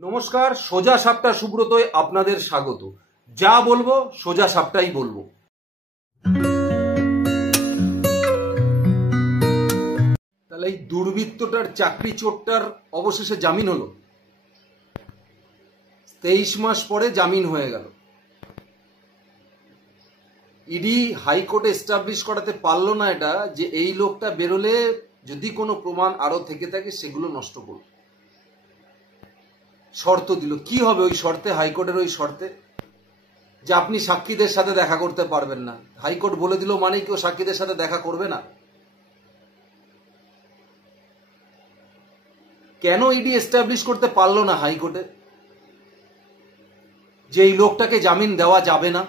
নমস্কার, সোজা সাপটা সুব্রতয় আপনাদের স্বাগত। যা বলবো সোজা সাপটাই বলবো। তাহলে এই দুর্বৃত্তটার চাকরি চোরটার অবশেষে জামিন হলো। 23 মাস পরে জামিন হয়ে গেল। ইডি হাইকোর্টে এস্টাবলিশ করাতে পারলো না এটা যে এই লোকটা বেরোলে যদি কোনো প্রমাণ আরো থেকে থাকে সেগুলো নষ্ট করবে। শর্ত দিল। কি হবে ওই শর্তে? হাইকোর্টের ওই শর্তে যে আপনি সাক্ষীদের সাথে দেখা করতে পারবেন না। হাইকোর্ট বলে দিল মানে কেউ সাক্ষীদের সাথে দেখা করবে না? কেন ইডি এস্টাবলিশ করতে পারলো না হাইকোর্টে যে এই লোকটাকে জামিন দেওয়া যাবে না?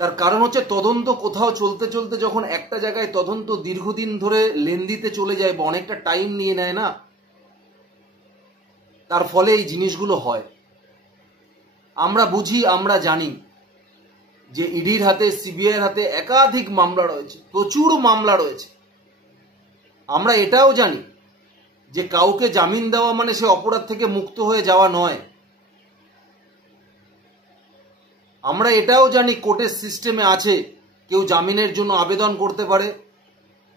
তার কারণ হচ্ছে তদন্ত কোথাও চলতে চলতে যখন একটা জায়গায় তদন্ত দীর্ঘদিন ধরে লেন্দিতে চলে যায় বা অনেকটা টাইম নিয়ে নেয় না, তার ফলে এই জিনিসগুলো হয়। আমরা বুঝি, আমরা জানি যে ইডির হাতে, সিবিআইয়ের হাতে একাধিক মামলা রয়েছে, প্রচুর মামলা রয়েছে। আমরা এটাও জানি যে কাউকে জামিন দেওয়া মানে সে অপরাধ থেকে মুক্ত হয়ে যাওয়া নয়। আমরা এটাও জানি কোর্টের সিস্টেমে আছে কেউ জামিনের জন্য আবেদন করতে পারে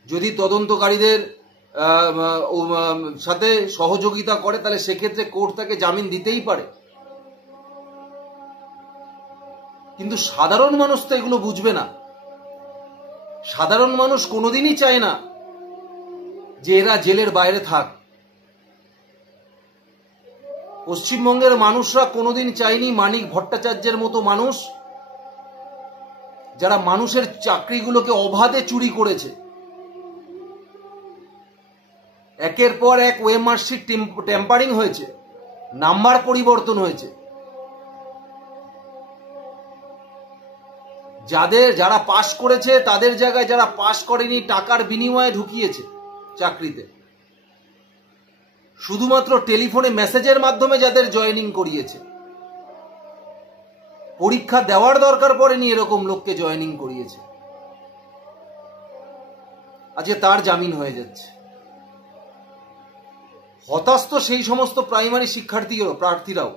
যদি তদন্তকারীদের সাথে সহযোগিতা করে, তাহলে সেক্ষেত্রে কোর্ট তাকে জামিন দিতেই পারে। কিন্তু সাধারণ মানুষ তো এগুলো বুঝবে না। সাধারণ মানুষ কোনোদিনই চায় না যে এরা জেলের বাইরে থাক। পশ্চিমবঙ্গের মানুষরা কোনোদিন চায়নি মানিক ভট্টাচার্যের মতো মানুষ, যারা মানুষের চাকরিগুলোকে অবাধে চুরি করেছে, একের পর এক ওএমআরসি টেম্পারিং হয়েছে, নাম্বার পরিবর্তন হয়েছে, যারা পাশ করেছে তাদের জায়গায় যারা পাশ করেনি টাকার বিনিময়ে ঢুকিয়েছে চাকরিতে, শুধুমাত্র টেলিফোনে মেসেজের মাধ্যমে যাদের জয়েনিং করিয়েছে, পরীক্ষা দেওয়ার দরকার পড়েনি এরকম লোককে জয়েনিং করিয়েছে, আজকে তার জামিন হয়ে যাচ্ছে। হতাশ তো সেই সমস্ত প্রাইমারি প্রার্থীরাও,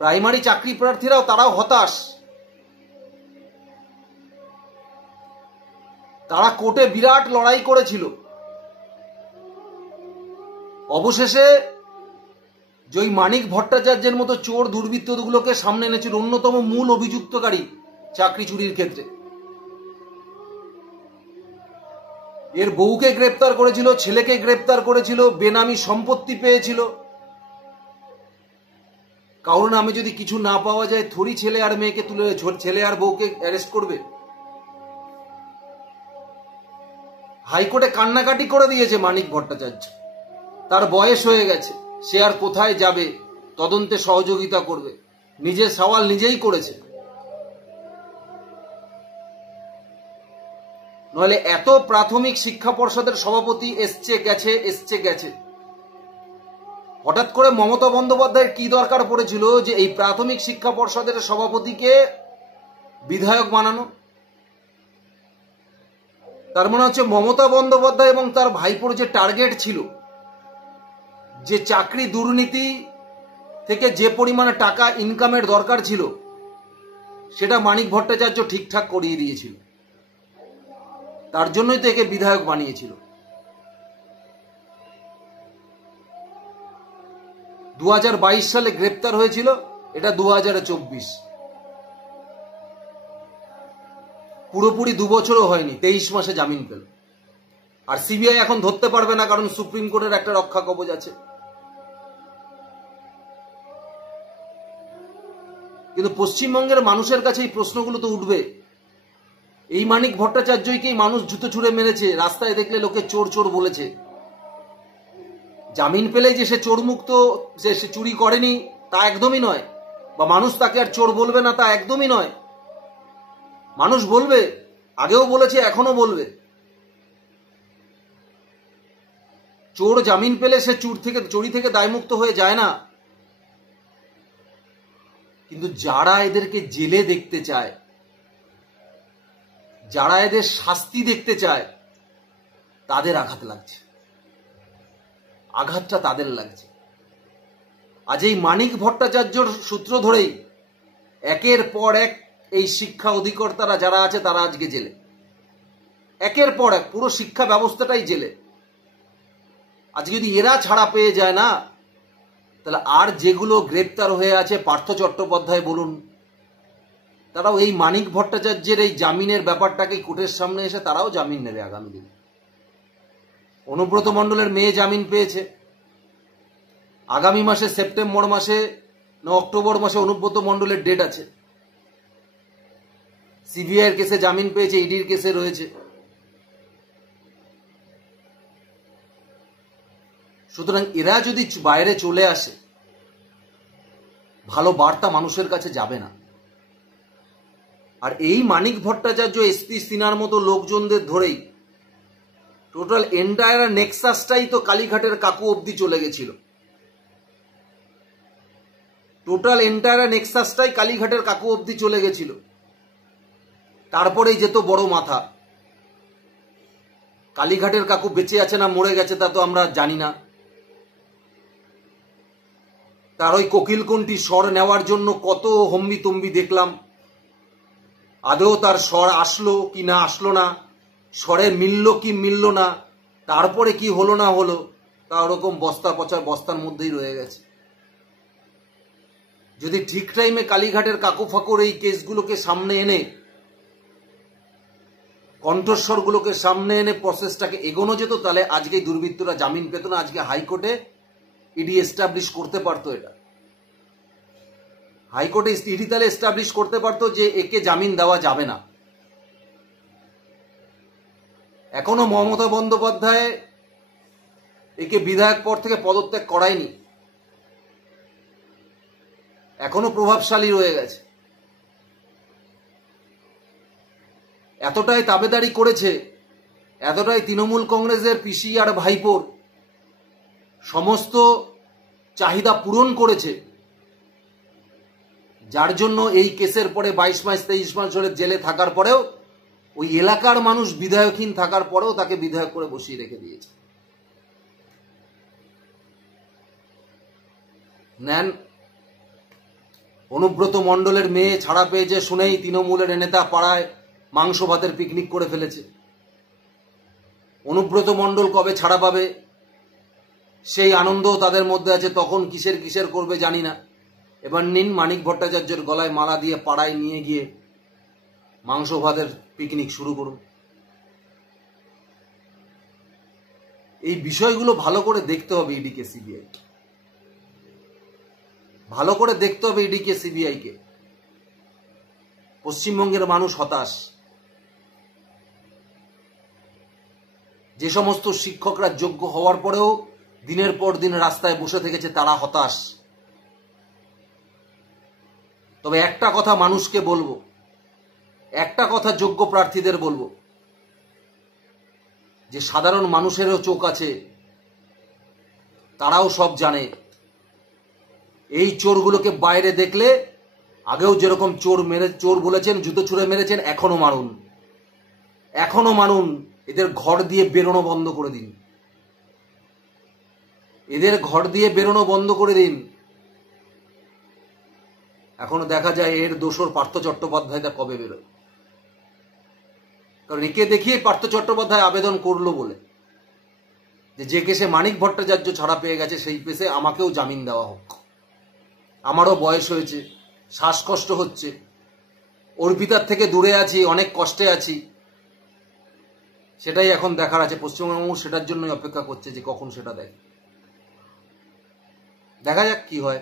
প্রাইমারি চাকরি প্রার্থীরাও, তারাও হতাশ। তারা কোর্টে বিরাট লড়াই করেছিল, অবশেষে যে মানিক ভট্টাচার্যের মতো চোর দুর্বৃত্তগুলোকে সামনে এনেছিল, অন্যতম মূল অভিযুক্তকারী চাকরি চুরির ক্ষেত্রে। এর বউকে গ্রেপ্তার করেছিল, ছেলেকে গ্রেপ্তার করেছিল, বেনামি সম্পত্তি পেয়েছিল। কারণ নামে যদি কিছু না পাওয়া যায় থরি ছেলে আর মেয়েকে তুলে, ছেলে আর বউকে অ্যারেস্ট করবে? হাইকোর্টে কান্নাকাটি করে দিয়েছে মানিক ভট্টাচার্য। তার বয়স হয়ে গেছে, সে আর কোথায় যাবে তদন্তে সহযোগিতা করবে? নিজের সওয়াল নিজেই করেছে। নইলে এত প্রাথমিক শিক্ষা পর্ষদের সভাপতি এসছে গেছে, হঠাৎ করে মমতা বন্দ্যোপাধ্যায়ের কি দরকার পড়েছিল যে এই প্রাথমিক শিক্ষা পর্ষদের সভাপতিকে বিধায়ক বানানো? তার মনে হচ্ছে মমতা বন্দ্যোপাধ্যায় এবং তার ভাইপোর যে টার্গেট ছিল, যে চাকরি দুর্নীতি থেকে যে পরিমাণে টাকা ইনকামের দরকার ছিল, সেটা মানিক ভট্টাচার্য ঠিকঠাক করিয়ে দিয়েছিল। তার জন্যই তো একে বিধায়ক বানিয়েছিল। 2022 সালে গ্রেপ্তার হয়েছিল, এটা 2024, পুরোপুরি 2 বছরও হয়নি, 23 মাসে জামিন পেল। আর সিবিআই এখন ধরতে পারবে না, কারণ সুপ্রিম কোর্টের একটা রক্ষা কবচ আছে। কিন্তু পশ্চিমবঙ্গের মানুষের কাছে এই প্রশ্নগুলো তো উঠবে। এই মানিক ভট্টাচার্যকেই মানুষ জুতো ছুঁড়ে মেরেছে, রাস্তায় দেখলে লোকে চোর চোর বলেছে। জামিন পেলেই যে সে চোর মুক্ত, সে চুরি করেনি তা একদমই নয়, বা মানুষ তাকে আর চোর বলবে না তা একদমই নয়। মানুষ বলবে, আগেও বলেছে, এখনো বলবে। চোর জামিন পেলে সে চুরি থেকে দায়মুক্ত হয়ে যায় না। কিন্তু যারা এদেরকে জেলে দেখতে চায়, যারা এদের শাস্তি দেখতে চায়, তাদের আঘাত লাগছে। আঘাতটা তাদের লাগছে। আজ এই মানিক ভট্টাচার্যর সূত্র ধরেই একের পর এক এই শিক্ষা অধিকর্তারা যারা আছে তারা আজকে জেলে, একের পর এক পুরো শিক্ষা ব্যবস্থাটাই জেলে। আজকে যদি এরা ছাড়া পেয়ে যায় না, তাহলে আর যেগুলো গ্রেপ্তার হয়ে আছে, পার্থ চট্টোপাধ্যায় বলুন, তারাও এই মানিক ভট্টাচার্যের এই জামিনের ব্যাপারটাকে কোর্টের সামনে এসে তারাও জামিন নেবে আগামী দিনে। অনুব্রত মণ্ডলের মেয়ে জামিন পেয়েছে, আগামী মাসে সেপ্টেম্বর মাসে না অক্টোবর মাসে অনুব্রত মণ্ডলের ডেট আছে। সিবিআই এর কেসে জামিন পেয়েছে, ইডির কেসে রয়েছে। সুতরাং এরা যদি বাইরে চলে আসে, ভালো বার্তা মানুষের কাছে যাবে না। আর এই মানিক ভট্টাচার্য, এসপি সিনহার মতো লোকজনদের ধরেই টোটাল এন্টায়ার নেক্সাসটাই তো কালীঘাটের কাকু অবধি চলে গেছিল। টোটাল এন্টায়ার নেক্সাসটাই কালীঘাটের কাকু অবধি চলে গেছিল। তারপরেই যেত বড় মাথা। কালীঘাটের কাকু বেঁচে আছে না মরে গেছে তা তো আমরা জানি না। তার ওই কোকিলকণ্ঠী স্বর নেওয়ার জন্য কত হম্বি তম্বি দেখলাম। আদৌ তার স্বর আসলো কি না আসলো না, স্বরে মিলল কি মিলল না, তারপরে কি হলো না হলো, তা ওরকম বস্তা পচা বস্তার মধ্যেই রয়ে গেছে। যদি ঠিক টাইমে কালীঘাটের কাকু ফাকুর এই কেসগুলোকে সামনে এনে, কণ্ঠস্বরগুলোকে সামনে এনে প্রসেসটাকে এগোনো যেত, তাহলে আজকে দুর্বৃত্তরা জামিন পেত না। আজকে হাইকোর্টে ইডি এস্টাবলিশ করতে পারতো, এটা হাইকোর্টে ইডি তাহলে এস্টাবলিশ করতে পারতো যে একে জামিন দেওয়া যাবে না। এখনো মমতা বন্দ্যোপাধ্যায় একে বিধায়ক পদ থেকে পদত্যাগ করায়নি, এখনো প্রভাবশালী রয়ে গেছে। এতটাই তাবেদারি করেছে, এতটাই তৃণমূল কংগ্রেসের পিসি আর ভাইপোর সমস্ত চাহিদা পূরণ করেছে, যার জন্য এই কেসের পরে 22 মাস 23 মাস ধরে জেলে থাকার পরেও, ওই এলাকার মানুষ বিধায়কহীন থাকার পরেও তাকে বিধায়ক করে বসিয়ে রেখে দিয়েছে। নেন, অনুব্রত মণ্ডলের মেয়ে ছাড়া পেয়েছে শুনেই তৃণমূলের নেতা পাড়ায় মাংস ভাতের পিকনিক করে ফেলেছে। অনুব্রত মণ্ডল কবে ছাড়া পাবে সেই আনন্দ তাদের মধ্যে আছে, তখন কিসের কিসের করবে জানি না। এবার নিন, মানিক ভট্টাচার্যের গলায় মালা দিয়ে পাড়ায় নিয়ে গিয়ে মাংস ভাতের পিকনিক শুরু করুন। এই বিষয়গুলো ভালো করে দেখতে হবে ইডিকে সিবিআই, ভালো করে দেখতে হবে ইডিকে সিবিআই কে। পশ্চিমবঙ্গের মানুষ হতাশ। যে সমস্ত শিক্ষকরা যোগ্য হওয়ার পরেও দিনের পর দিন রাস্তায় বসে থেকেছে তারা হতাশ। তবে একটা কথা মানুষকে বলবো, একটা কথা যোগ্য প্রার্থীদের বলবো, যে সাধারণ মানুষেরও চোখ আছে, তারাও সব জানে। এই চোরগুলোকে বাইরে দেখলে আগেও যেরকম চোর বলেছেন, জুতো ছুঁড়ে মেরেছেন, এখনো মারুন, এখনো মারুন। এদের ঘর দিয়ে বেরোনো বন্ধ করে দিন, এদের ঘর দিয়ে বেরোনো বন্ধ করে দিন। এখনো দেখা যায় এর দোসর পার্থ চট্টোপাধ্যায়টা কবে বেরোয়। কারণ একে দেখিয়ে পার্থ চট্টোপাধ্যায় আবেদন করলো বলে যে কেসে মানিক ভট্টাচার্য ছাড়া পেয়ে গেছে সেই কেসে আমাকেও জামিন দেওয়া হোক। আমারও বয়স হয়েছে, শ্বাসকষ্ট হচ্ছে, অর্পিতার থেকে দূরে আছি, অনেক কষ্টে আছি। সেটাই এখন দেখার আছে। পশ্চিমবঙ্গ সেটার জন্যই অপেক্ষা করছে যে কখন সেটা দেয়। দেখা যাক কি হয়।